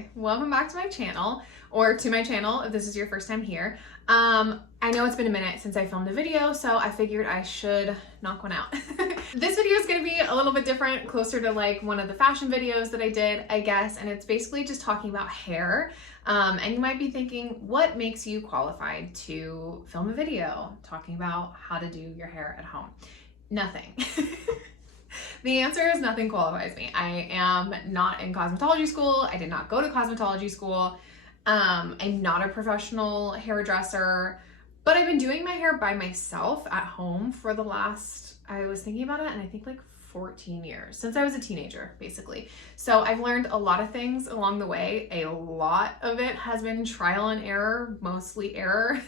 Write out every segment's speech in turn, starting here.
Hi, welcome back to my channel, or to my channel if this is your first time here. I know it's been a minute since I filmed a video, so I figured I should knock one out. This video is going to be a little bit different, closer to like one of the fashion videos that I did, I guess, and it's basically just talking about hair. And you might be thinking, what makes you qualified to film a video talking about how to do your hair at home? Nothing. The answer is nothing qualifies me. I am not in cosmetology school. I did not go to cosmetology school. I'm not a professional hairdresser, but I've been doing my hair by myself at home for the last, I was thinking about it, and I think like 14 years, since I was a teenager, basically. So I've learned a lot of things along the way. A lot of it has been trial and error, mostly error.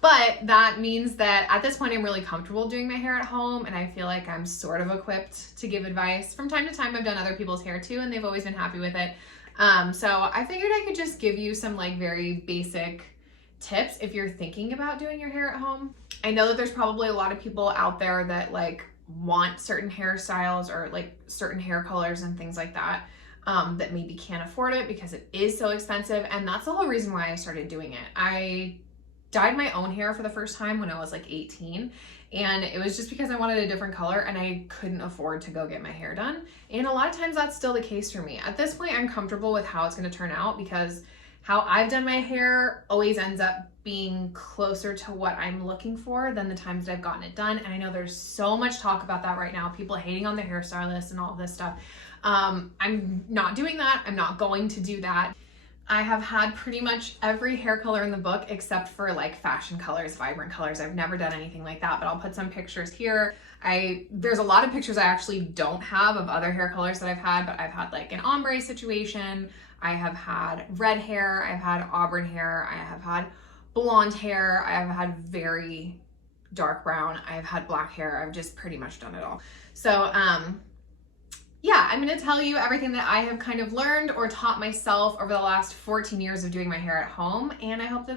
But that means that at this point I'm really comfortable doing my hair at home, and I feel like I'm sort of equipped to give advice. From time to time I've done other people's hair too, and they've always been happy with it. So I figured I could just give you some like very basic tips if you're thinking about doing your hair at home. I know that there's probably a lot of people out there that like want certain hairstyles or like certain hair colors and things like that, that maybe can't afford it because it is so expensive. And that's the whole reason why I started doing it. I dyed my own hair for the first time when I was like 18, and it was just because I wanted a different color and I couldn't afford to go get my hair done. And a lot of times that's still the case for me. At this point, I'm comfortable with how it's going to turn out because how I've done my hair always ends up being closer to what I'm looking for than the times that I've gotten it done. And I know there's so much talk about that right now, people hating on the hairstylist and all of this stuff. I'm not doing that. I'm not going to do that. I have had pretty much every hair color in the book except for like fashion colors, vibrant colors. I've never done anything like that, but I'll put some pictures here. There's a lot of pictures I actually don't have of other hair colors that I've had, but I've had like an ombre situation. I have had red hair. I've had auburn hair. I have had blonde hair. I have had very dark brown. I've had black hair. I've just pretty much done it all. So, yeah, I'm going to tell you everything that I have kind of learned or taught myself over the last 14 years of doing my hair at home. And I hope that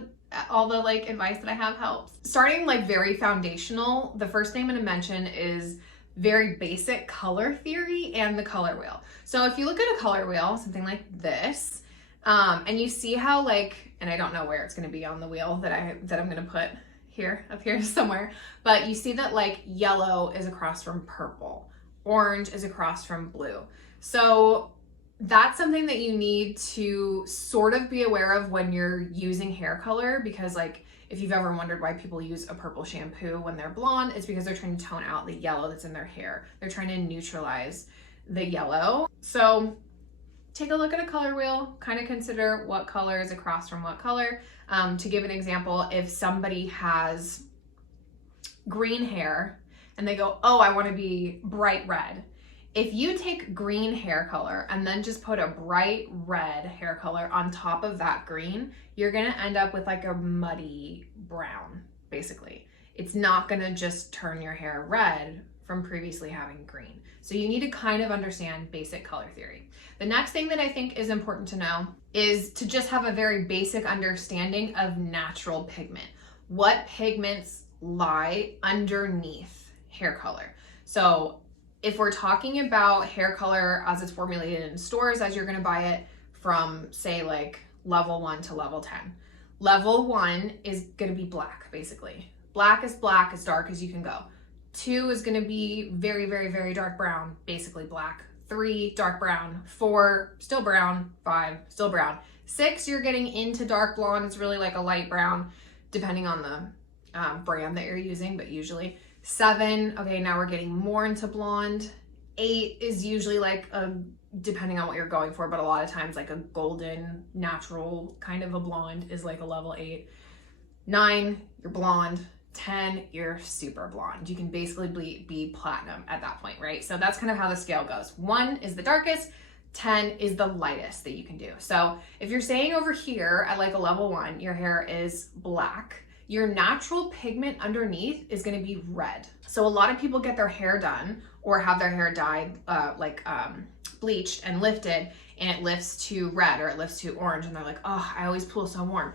all the like advice that I have helps. Starting like very foundational, the first thing I'm going to mention is very basic color theory and the color wheel. So if you look at a color wheel, something like this, and you see how like, and I don't know where it's going to be on the wheel that I'm going to put here, up here somewhere, but you see that like yellow is across from purple. Orange is across from blue. So that's something that you need to sort of be aware of when you're using hair color, because like if you've ever wondered why people use a purple shampoo when they're blonde, it's because they're trying to tone out the yellow that's in their hair. They're trying to neutralize the yellow. So take a look at a color wheel, kind of consider what color is across from what color. To give an example, if somebody has green hair and they go, oh, I want to be bright red. If you take green hair color and then just put a bright red hair color on top of that green, you're going to end up with like a muddy brown, basically. It's not going to just turn your hair red from previously having green. So you need to kind of understand basic color theory. The next thing that I think is important to know is to just have a very basic understanding of natural pigment. What pigments lie underneath hair color. So if we're talking about hair color as it's formulated in stores, as you're going to buy it from say like level 1 to level 10. Level 1 is going to be black, basically. Black, as dark as you can go. 2 is going to be very, very, very dark brown, basically black. 3, dark brown. 4, still brown. 5, still brown. 6, you're getting into dark blonde. It's really like a light brown, depending on the brand that you're using, but usually. 7, okay, now we're getting more into blonde. 8 is usually like depending on what you're going for, but a lot of times like a golden, natural kind of a blonde is like a level 8. 9, you're blonde. 10, you're super blonde. You can basically be platinum at that point, right? So that's kind of how the scale goes. 1 is the darkest, 10 is the lightest that you can do. So if you're saying over here at like a level 1, your hair is black, your natural pigment underneath is going to be red. So a lot of people get their hair done or have their hair dyed, bleached and lifted, and it lifts to red or it lifts to orange, and they're like, oh, I always pool so warm.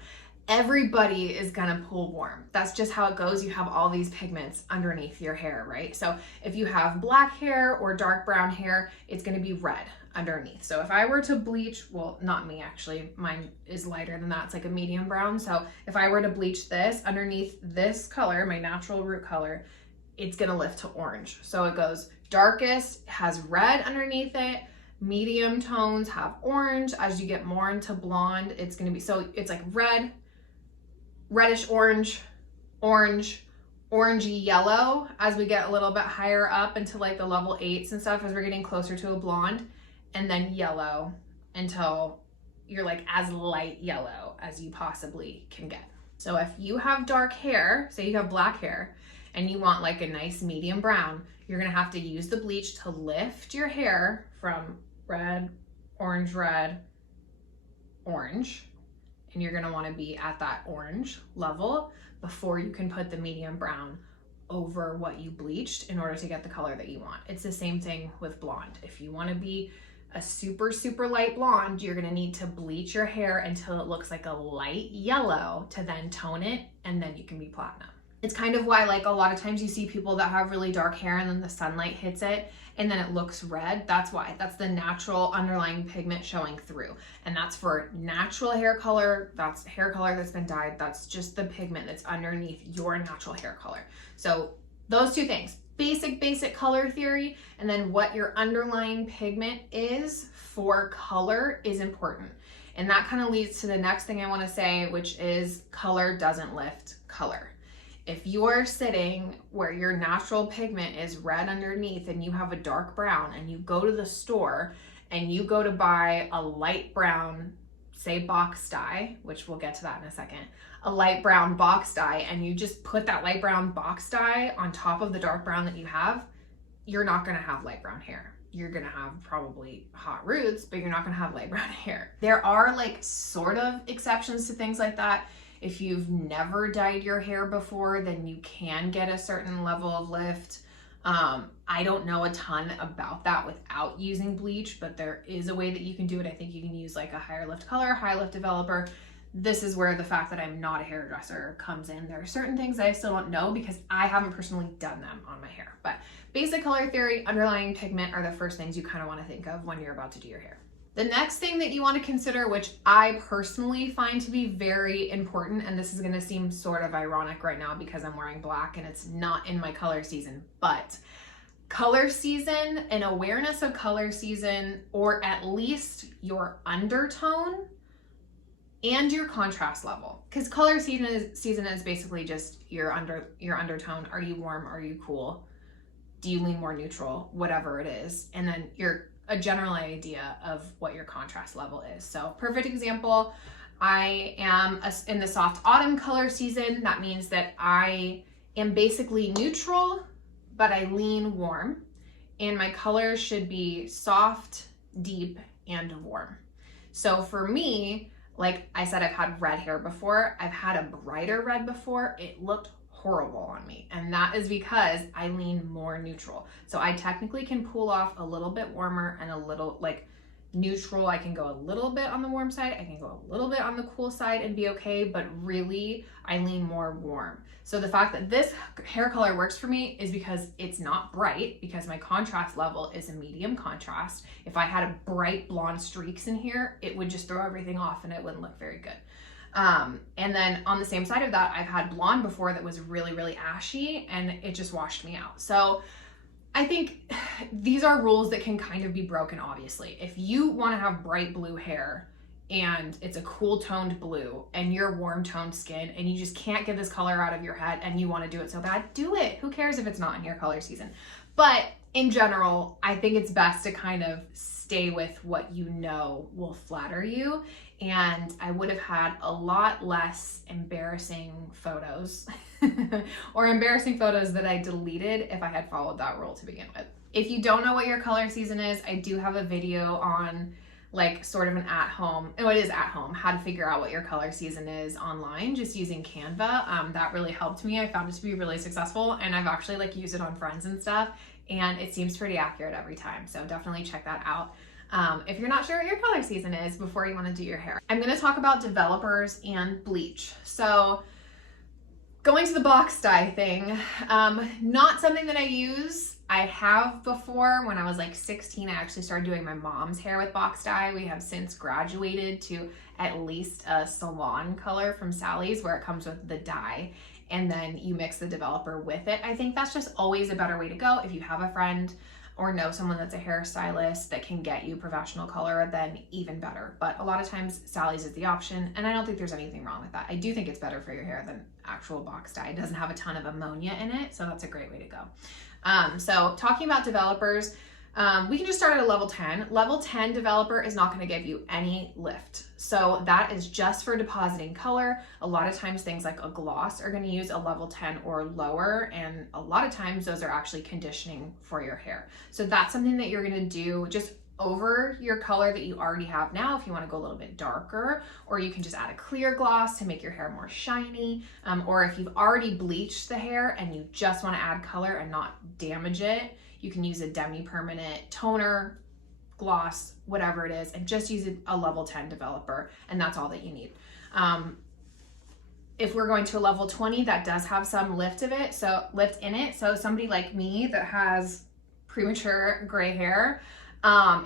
Everybody is gonna pool warm. That's just how it goes. You have all these pigments underneath your hair, right? So if you have black hair or dark brown hair, it's gonna be red underneath. So if I were to bleach, well, not me actually, mine is lighter than that. It's like a medium brown. So if I were to bleach this underneath this color, my natural root color, it's gonna lift to orange. So it goes darkest, has red underneath it, medium tones have orange. As you get more into blonde, it's gonna be, so it's like red, reddish orange, orange, orangey yellow as we get a little bit higher up into like the level 8s and stuff, as we're getting closer to a blonde, and then yellow until you're like as light yellow as you possibly can get. So if you have dark hair, say you have black hair, and you want like a nice medium brown, you're gonna have to use the bleach to lift your hair from red, orange, orange, and you're gonna wanna be at that orange level before you can put the medium brown over what you bleached in order to get the color that you want. It's the same thing with blonde. If you wanna be a super, super light blonde, you're gonna need to bleach your hair until it looks like a light yellow to then tone it, and then you can be platinum. It's kind of why like a lot of times you see people that have really dark hair and then the sunlight hits it and then it looks red. That's why. That's the natural underlying pigment showing through. And that's for natural hair color. That's hair color that's been dyed. That's just the pigment that's underneath your natural hair color. So those two things, basic color theory, and then what your underlying pigment is for color is important. And that kind of leads to the next thing I want to say, which is color doesn't lift color. If you're sitting where your natural pigment is red underneath and you have a dark brown, and you go to the store and you go to buy a light brown, say box dye, which we'll get to that in a second, a light brown box dye, and you just put that light brown box dye on top of the dark brown that you have, you're not gonna have light brown hair. You're gonna have probably hot roots, but you're not gonna have light brown hair. There are like sort of exceptions to things like that. If you've never dyed your hair before, then you can get a certain level of lift. I don't know a ton about that without using bleach, but there is a way that you can do it. I think you can use like a higher lift color, high lift developer. This is where the fact that I'm not a hairdresser comes in. There are certain things I still don't know because I haven't personally done them on my hair. But basic color theory, underlying pigment are the first things you kind of want to think of when you're about to do your hair. The next thing that you want to consider, which I personally find to be very important, and this is going to seem sort of ironic right now because I'm wearing black and it's not in my color season, but color season and awareness of color season, or at least your undertone and your contrast level. Because color season is basically just your undertone. Are you warm? Are you cool? Do you lean more neutral? Whatever it is. And then a general idea of what your contrast level is. So perfect example, I am in the soft autumn color season. That means that I am basically neutral, but I lean warm. And my colors should be soft, deep, and warm. So for me, like I said, I've had red hair before. I've had a brighter red before. It looked horrible on me, and that is because I lean more neutral. So I technically can pull off a little bit warmer and a little like neutral. I can go a little bit on the warm side, I can go a little bit on the cool side and be okay, but really I lean more warm. So the fact that this hair color works for me is because it's not bright, because my contrast level is a medium contrast. If I had a bright blonde streaks in here, it would just throw everything off and it wouldn't look very good. And then on the same side of that, I've had blonde before that was really, really ashy and it just washed me out. So I think these are rules that can kind of be broken, obviously. If you want to have bright blue hair and it's a cool toned blue and you're warm toned skin and you just can't get this color out of your head and you want to do it so bad, do it. Who cares if it's not in your color season? But in general, I think it's best to kind of stay with what you know will flatter you. And I would have had a lot less embarrassing photos or embarrassing photos that I deleted if I had followed that rule to begin with. If you don't know what your color season is, I do have a video on like sort of an at-home, it is at-home, how to figure out what your color season is online just using Canva. That really helped me. I found it to be really successful, and I've actually like used it on friends and stuff, and it seems pretty accurate every time. So definitely check that out. If you're not sure what your color season is before you want to do your hair. I'm going to talk about developers and bleach. So going to the box dye thing, not something that I use I have before. When I was like 16, I actually started doing my mom's hair with box dye. We have since graduated to at least a salon color from Sally's, where it comes with the dye and then you mix the developer with it. I think that's just always a better way to go. If you have a friend or know someone that's a hairstylist that can get you professional color, then even better. But a lot of times Sally's is the option, and I don't think there's anything wrong with that. I do think it's better for your hair than actual box dye. It doesn't have a ton of ammonia in it, so that's a great way to go. So talking about developers, we can just start at a level 10. Level 10 developer is not going to give you any lift. So that is just for depositing color. A lot of times things like a gloss are going to use a level 10 or lower, and a lot of times those are actually conditioning for your hair. So that's something that you're going to do just over your color that you already have now if you want to go a little bit darker, or you can just add a clear gloss to make your hair more shiny, or if you've already bleached the hair and you just want to add color and not damage it, you can use a demi-permanent toner, gloss, whatever it is, and just use a level 10 developer, and that's all that you need. If we're going to a level 20, that does have some lift in it. So somebody like me that has premature gray hair,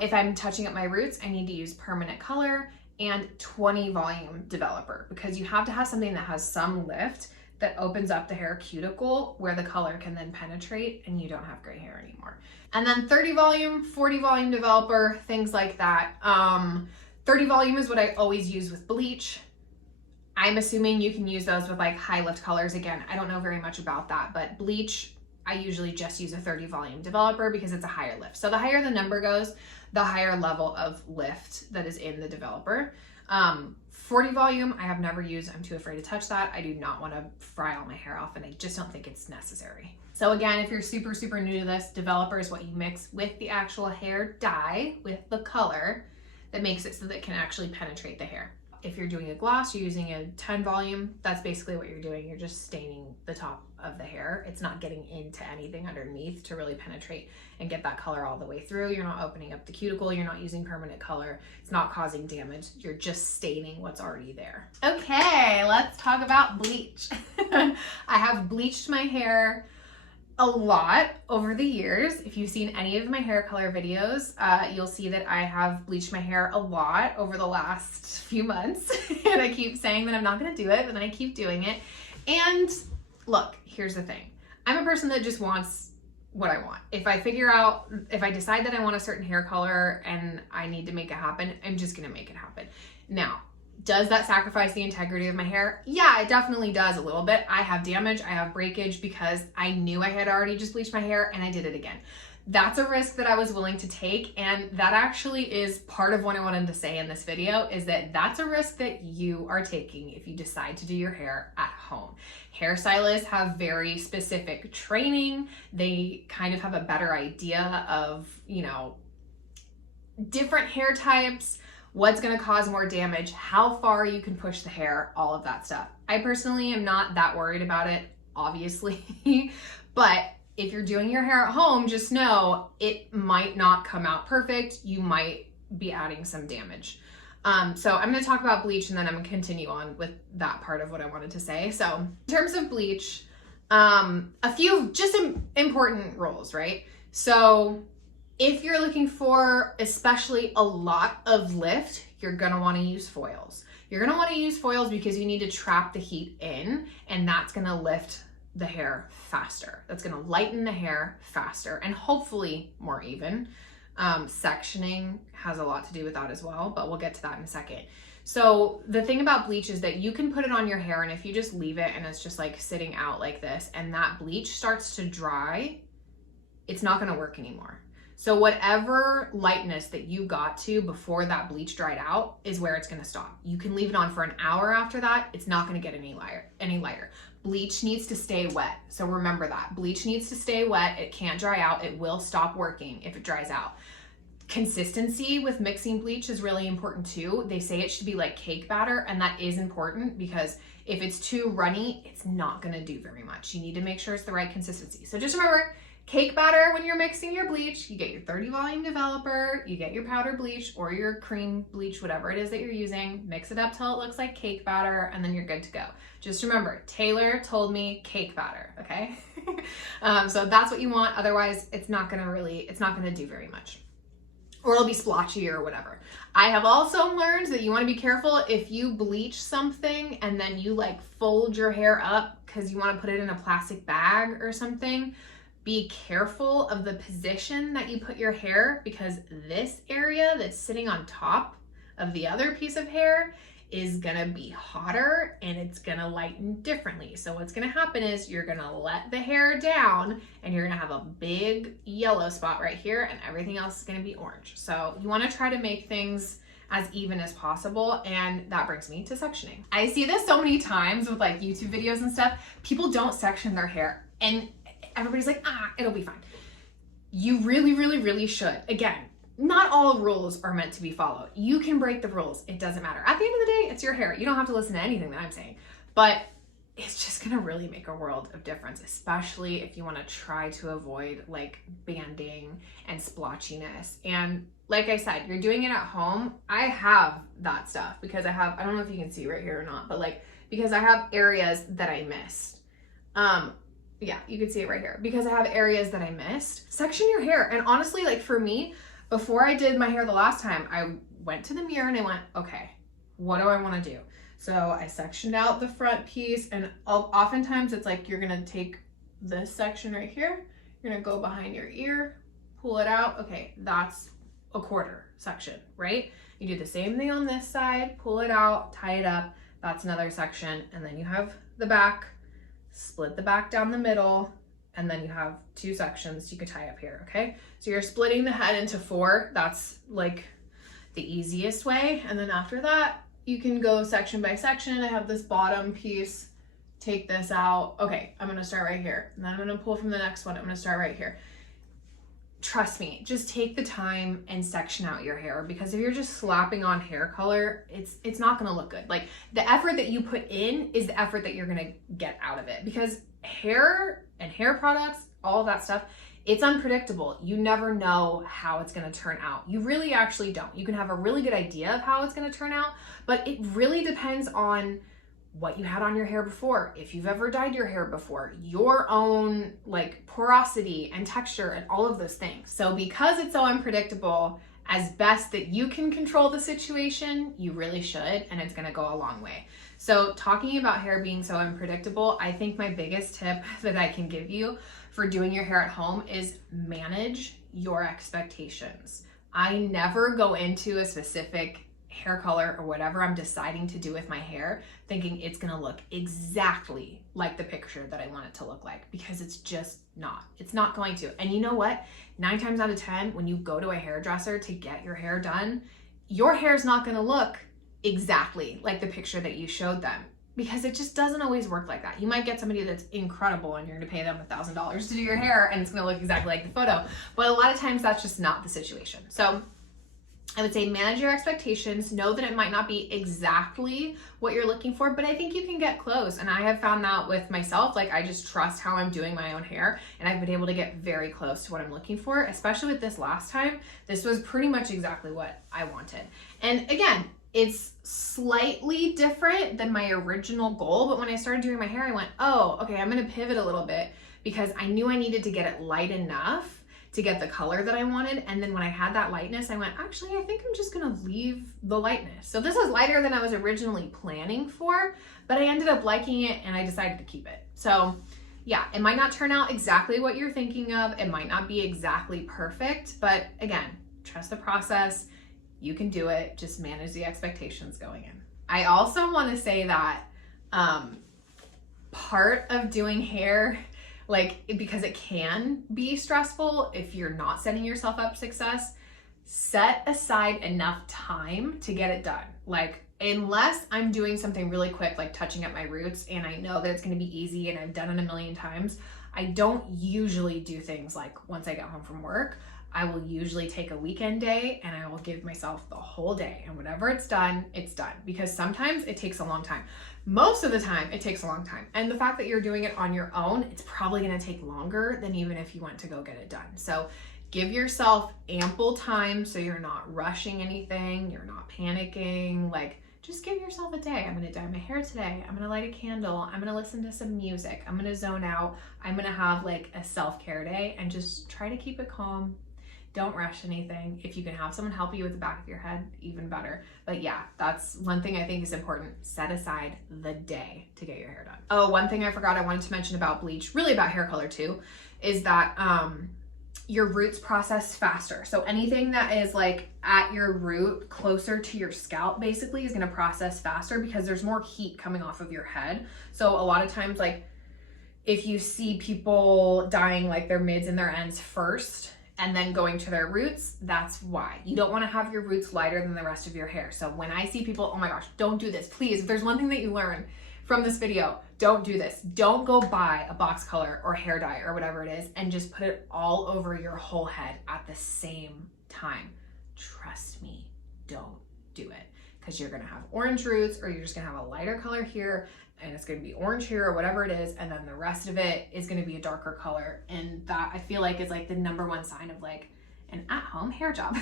if I'm touching up my roots, I need to use permanent color and 20 volume developer, because you have to have something that has some lift that opens up the hair cuticle where the color can then penetrate and you don't have gray hair anymore. And then 30 volume, 40 volume developer, things like that. 30 volume is what I always use with bleach. I'm assuming you can use those with like high lift colors. Again, I don't know very much about that, but bleach, I usually just use a 30 volume developer because it's a higher lift. So the higher the number goes, the higher level of lift that is in the developer. 40 volume, I have never used. I'm too afraid to touch that. I do not want to fry all my hair off, and I just don't think it's necessary. So again, if you're super, super new to this, developer is what you mix with the actual hair dye with the color that makes it so that it can actually penetrate the hair. If you're doing a gloss, you're using a 10 volume, that's basically what you're doing. You're just staining the top of the hair. It's not getting into anything underneath to really penetrate and get that color all the way through. You're not opening up the cuticle. You're not using permanent color. It's not causing damage. You're just staining what's already there. Okay, let's talk about bleach. I have bleached my hair a lot over the years. If you've seen any of my hair color videos, you'll see that I have bleached my hair a lot over the last few months. And I keep saying that I'm not going to do it, but then I keep doing it. And look, here's the thing. I'm a person that just wants what I want. If I decide that I want a certain hair color and I need to make it happen, I'm just going to make it happen. Now, does that sacrifice the integrity of my hair? Yeah, it definitely does a little bit. I have damage, I have breakage because I knew I had already just bleached my hair and I did it again. That's a risk that I was willing to take, and that actually is part of what I wanted to say in this video, is that that's a risk that you are taking if you decide to do your hair at home. Hairstylists have very specific training. They kind of have a better idea of, different hair types, what's going to cause more damage, how far you can push the hair, all of that stuff. I personally am not that worried about it, obviously, but if you're doing your hair at home, just know it might not come out perfect. You might be adding some damage. So I'm going to talk about bleach and then I'm going to continue on with that part of what I wanted to say. So in terms of bleach, a few just important rules, right? So if you're looking for especially a lot of lift, you're going to want to use foils. You're going to want to use foils because you need to trap the heat in, and that's going to lift the hair faster. That's going to lighten the hair faster and hopefully more even. Sectioning has a lot to do with that as well, but we'll get to that in a second. So the thing about bleach is that you can put it on your hair, and if you just leave it and it's just like sitting out like this and that bleach starts to dry, it's not going to work anymore. So whatever lightness that you got to before that bleach dried out is where it's going to stop. You can leave it on for an hour after that. It's not going to get any lighter. Bleach needs to stay wet. So remember that. Bleach needs to stay wet. It can't dry out. It will stop working if it dries out. Consistency with mixing bleach is really important too. They say it should be like cake batter, and that is important because if it's too runny, it's not going to do very much. You need to make sure it's the right consistency. So just remember, Cake batter, when you're mixing your bleach, you get your 30 volume developer, you get your powder bleach or your cream bleach, whatever it is that you're using, mix it up till it looks like cake batter, and then you're good to go. Just remember, Taylor told me cake batter, okay? So that's what you want. Otherwise, it's not gonna do very much. Or it'll be splotchy or whatever. I have also learned that you wanna be careful if you bleach something and then you like fold your hair up because you wanna put it in a plastic bag or something. Be careful of the position that you put your hair, because this area that's sitting on top of the other piece of hair is gonna be hotter and it's gonna lighten differently. So what's gonna happen is you're gonna let the hair down and you're gonna have a big yellow spot right here and everything else is gonna be orange. So you wanna try to make things as even as possible, and that brings me to sectioning. I see this so many times with like YouTube videos and stuff. People don't section their hair and everybody's like, it'll be fine. You really, really, really should. Again, not all rules are meant to be followed. You can break the rules. It doesn't matter. At the end of the day, it's your hair. You don't have to listen to anything that I'm saying, but it's just gonna really make a world of difference, especially if you wanna try to avoid like banding and splotchiness. And like I said, you're doing it at home. I have that stuff because I don't know if you can see right here or not, but like, because I have areas that I missed. Yeah, you can see it right here. Because I have areas that I missed. Section your hair. And honestly, like for me, before I did my hair the last time, I went to the mirror and I went, okay, what do I want to do? So I sectioned out the front piece, and oftentimes it's like you're gonna take this section right here, you're gonna go behind your ear, pull it out. Okay, that's a quarter section, right? You do the same thing on this side, pull it out, tie it up, that's another section. And then you have the back, split the back down the middle, and then you have two sections you can tie up here, okay? So you're splitting the head into 4. That's like the easiest way. And then after that, you can go section by section. I have this bottom piece, take this out. Okay, I'm gonna start right here. And then I'm gonna pull from the next one. I'm gonna start right here. Trust me, just take the time and section out your hair, because if you're just slapping on hair color, it's not gonna look good. Like the effort that you put in is the effort that you're gonna get out of it, because hair and hair products, all of that stuff, it's unpredictable. You never know how it's gonna turn out. You really actually don't. You can have a really good idea of how it's gonna turn out, but it really depends on what you had on your hair before, if you've ever dyed your hair before, your own like porosity and texture and all of those things. So because it's so unpredictable, as best that you can control the situation, you really should, and it's gonna go a long way. So talking about hair being so unpredictable, I think my biggest tip that I can give you for doing your hair at home is manage your expectations. I never go into a specific hair color or whatever I'm deciding to do with my hair thinking it's gonna look exactly like the picture that I want it to look like, because it's just not. It's not going to. And you know what? 9 times out of 10, when you go to a hairdresser to get your hair done, your hair's not gonna look exactly like the picture that you showed them, because it just doesn't always work like that. You might get somebody that's incredible and you're gonna pay them $1,000 to do your hair and it's gonna look exactly like the photo. But a lot of times that's just not the situation. So I would say manage your expectations. Know that it might not be exactly what you're looking for, but I think you can get close. And I have found that with myself, like I just trust how I'm doing my own hair, and I've been able to get very close to what I'm looking for, especially with this last time. This was pretty much exactly what I wanted. And again, it's slightly different than my original goal, but when I started doing my hair, I went, oh, okay, I'm gonna pivot a little bit, because I knew I needed to get it light enough to get the color that I wanted. And then when I had that lightness, I went, actually, I think I'm just gonna leave the lightness. So this is lighter than I was originally planning for, but I ended up liking it and I decided to keep it. So yeah, it might not turn out exactly what you're thinking of. It might not be exactly perfect, but again, trust the process. You can do it. Just manage the expectations going in. I also wanna say that part of doing hair, like, because it can be stressful if you're not setting yourself up for success, set aside enough time to get it done. Like, unless I'm doing something really quick, like touching up my roots, and I know that it's gonna be easy and I've done it a million times, I don't usually do things like once I get home from work. I will usually take a weekend day and I will give myself the whole day, and whatever it's done, because sometimes it takes a long time. Most of the time it takes a long time. And the fact that you're doing it on your own, it's probably going to take longer than even if you went to go get it done. So give yourself ample time so you're not rushing anything, you're not panicking. Like, just give yourself a day. I'm going to dye my hair today. I'm going to light a candle. I'm going to listen to some music. I'm going to zone out. I'm going to have like a self-care day and just try to keep it calm. Don't rush anything. If you can have someone help you with the back of your head, even better. But yeah, that's one thing I think is important. Set aside the day to get your hair done. Oh, one thing I forgot I wanted to mention about bleach, really about hair color too, is that your roots process faster. So anything that is like at your root, closer to your scalp, basically is gonna process faster because there's more heat coming off of your head. So a lot of times, like if you see people dyeing like their mids and their ends first and then going to their roots, that's why. You don't wanna have your roots lighter than the rest of your hair. So when I see people, oh my gosh, don't do this, please. If there's one thing that you learn from this video, don't do this. Don't go buy a box color or hair dye or whatever it is and just put it all over your whole head at the same time. Trust me, don't do it, because you're gonna have orange roots, or you're just gonna have a lighter color here and it's gonna be orange here or whatever it is, and then the rest of it is gonna be a darker color. And that, I feel like, is like the #1 sign of like an at-home hair job.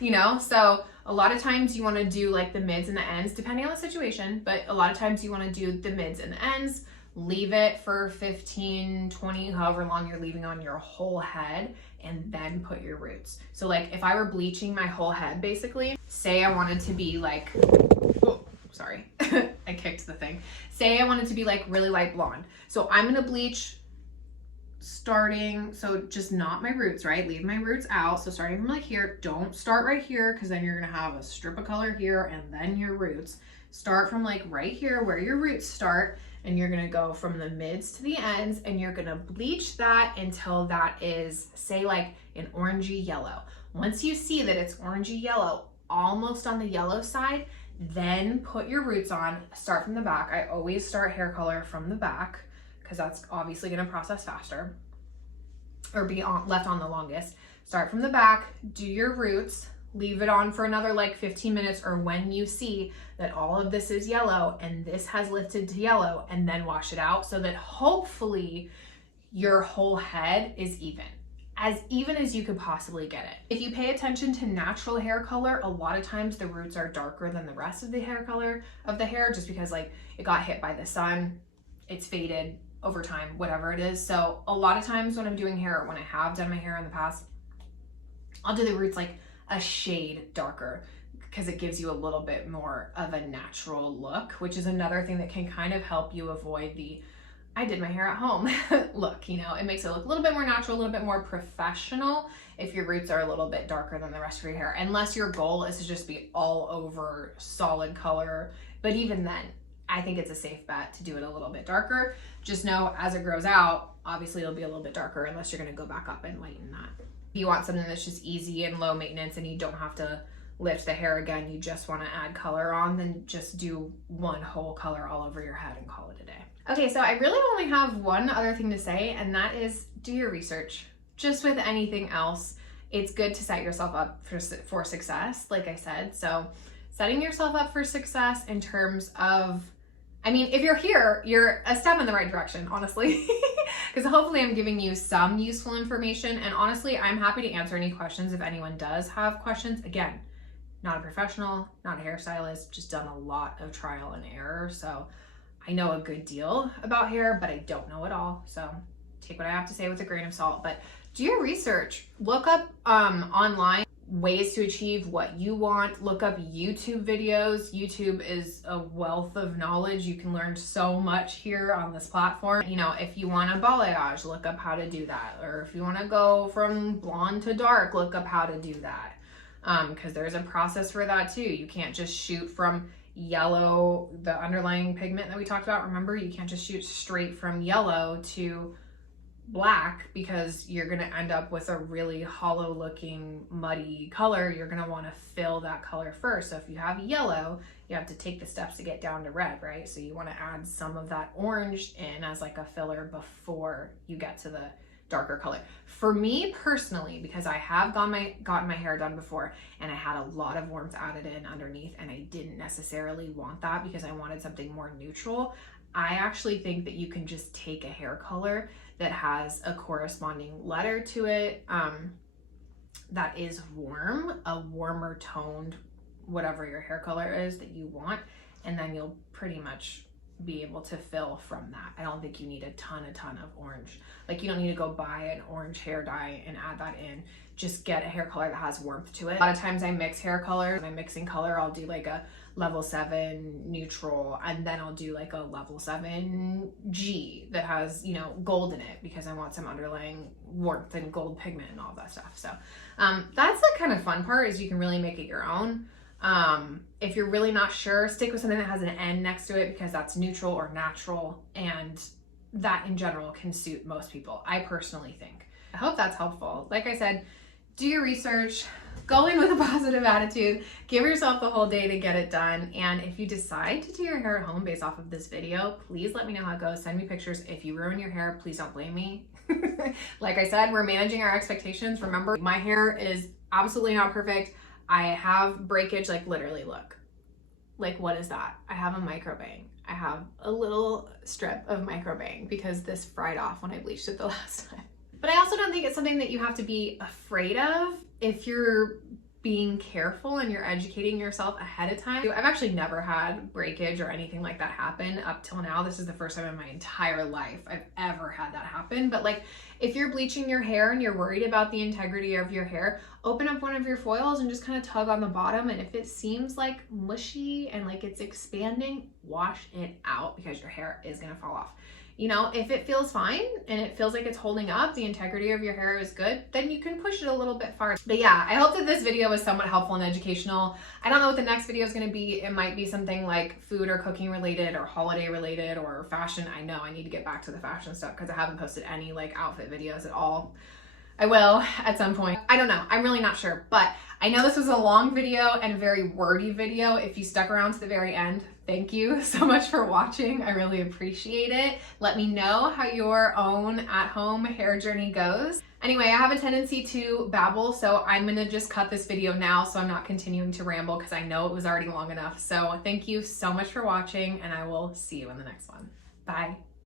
You know, so a lot of times you want to do like the mids and the ends, depending on the situation, but a lot of times you want to do the mids and the ends, leave it for 15, 20, however long you're leaving on your whole head, and then put your roots. So like if I were bleaching my whole head, basically, say I wanted to be like, oh, sorry, I kicked the thing. Say I wanted to be like really light blonde. So I'm going to bleach starting, so just not my roots, right? Leave my roots out. So starting from like here, don't start right here, because then you're gonna have a strip of color here and then your roots. Start from like right here where your roots start, and you're gonna go from the mids to the ends, and you're gonna bleach that until that is, say, like an orangey yellow. Once you see that it's orangey yellow, almost on the yellow side, then put your roots on. Start from the back. I always start hair color from the back, because that's obviously going to process faster or be left on the longest. Start from the back, do your roots, leave it on for another like 15 minutes, or when you see that all of this is yellow and this has lifted to yellow, and then wash it out, so that hopefully your whole head is even as you could possibly get it. If you pay attention to natural hair color, a lot of times the roots are darker than the rest of the hair color of the hair, just because like it got hit by the sun, it's faded over time, whatever it is. So a lot of times when I'm doing hair, when I have done my hair in the past, I'll do the roots like a shade darker, because it gives you a little bit more of a natural look, which is another thing that can kind of help you avoid the I did my hair at home look. You know, it makes it look a little bit more natural, a little bit more professional if your roots are a little bit darker than the rest of your hair, unless your goal is to just be all over solid color. But even then, I think it's a safe bet to do it a little bit darker. Just know as it grows out, obviously it'll be a little bit darker, unless you're gonna go back up and lighten that. If you want something that's just easy and low maintenance and you don't have to lift the hair again, you just wanna add color on, then just do one whole color all over your head and call it a day. Okay, so I really only have one other thing to say, and that is do your research. Just with anything else, it's good to set yourself up for success, like I said. So setting yourself up for success in terms of, I mean, if you're here, you're a step in the right direction, honestly, because hopefully I'm giving you some useful information. And honestly, I'm happy to answer any questions if anyone does have questions. Again, not a professional, not a hairstylist, just done a lot of trial and error. So I know a good deal about hair, but I don't know it all. So take what I have to say with a grain of salt, but do your research. Look up online ways to achieve what you want. Look up YouTube videos. YouTube is a wealth of knowledge. You can learn so much here on this platform. You know, if you want a balayage, look up how to do that. Or if you want to go from blonde to dark, look up how to do that. Because there's a process for that too. You can't just shoot from yellow, the underlying pigment that we talked about. Remember, you can't just shoot straight from yellow to black, because you're going to end up with a really hollow looking muddy color. You're going to want to fill that color first. So if you have yellow, you have to take the steps to get down to red, right? So you want to add some of that orange in as like a filler before you get to the darker color. For me personally, because I have gotten my hair done before and I had a lot of warmth added in underneath and I didn't necessarily want that because I wanted something more neutral, I actually think that you can just take a hair color that has a corresponding letter to it that is warm, a warmer toned, whatever your hair color is that you want, and then you'll pretty much be able to fill from that. I don't think you need a ton of orange. Like, you don't need to go buy an orange hair dye and add that in. Just get a hair color that has warmth to it. A lot of times I mix hair colors. When I'm mixing color, I'll do like a level 7 neutral, and then I'll do like a level 7 G that has, you know, gold in it because I want some underlying warmth and gold pigment and all that stuff. So that's the kind of fun part, is you can really make it your own. If you're really not sure, stick with something that has an N next to it because that's neutral or natural, and that in general can suit most people, I personally think. I hope that's helpful. Like I said, do your research, go in with a positive attitude, give yourself the whole day to get it done. And if you decide to do your hair at home based off of this video, please let me know how it goes. Send me pictures. If you ruin your hair, please don't blame me. Like I said, we're managing our expectations. Remember, my hair is absolutely not perfect. I have breakage, like literally, look. Like, what is that? I have a micro bang. I have a little strip of micro bang because this fried off when I bleached it the last time. But I also don't think it's something that you have to be afraid of if you're being careful and you're educating yourself ahead of time. I've actually never had breakage or anything like that happen up till now. This is the first time in my entire life I've ever had that happen. But like, if you're bleaching your hair and you're worried about the integrity of your hair, open up one of your foils and just kind of tug on the bottom. And if it seems like mushy and like it's expanding, wash it out because your hair is gonna fall off. You know, if it feels fine and it feels like it's holding up, the integrity of your hair is good, then you can push it a little bit farther. But yeah, I hope that this video was somewhat helpful and educational. I don't know what the next video is going to be. It might be something like food or cooking related or holiday related or fashion. I know I need to get back to the fashion stuff because I haven't posted any like outfit videos at all. I will at some point. I don't know. I'm really not sure, but I know this was a long video and a very wordy video. If you stuck around to the very end, thank you so much for watching. I really appreciate it. Let me know how your own at-home hair journey goes. Anyway, I have a tendency to babble, so I'm gonna just cut this video now so I'm not continuing to ramble because I know it was already long enough. So thank you so much for watching, and I will see you in the next one. Bye.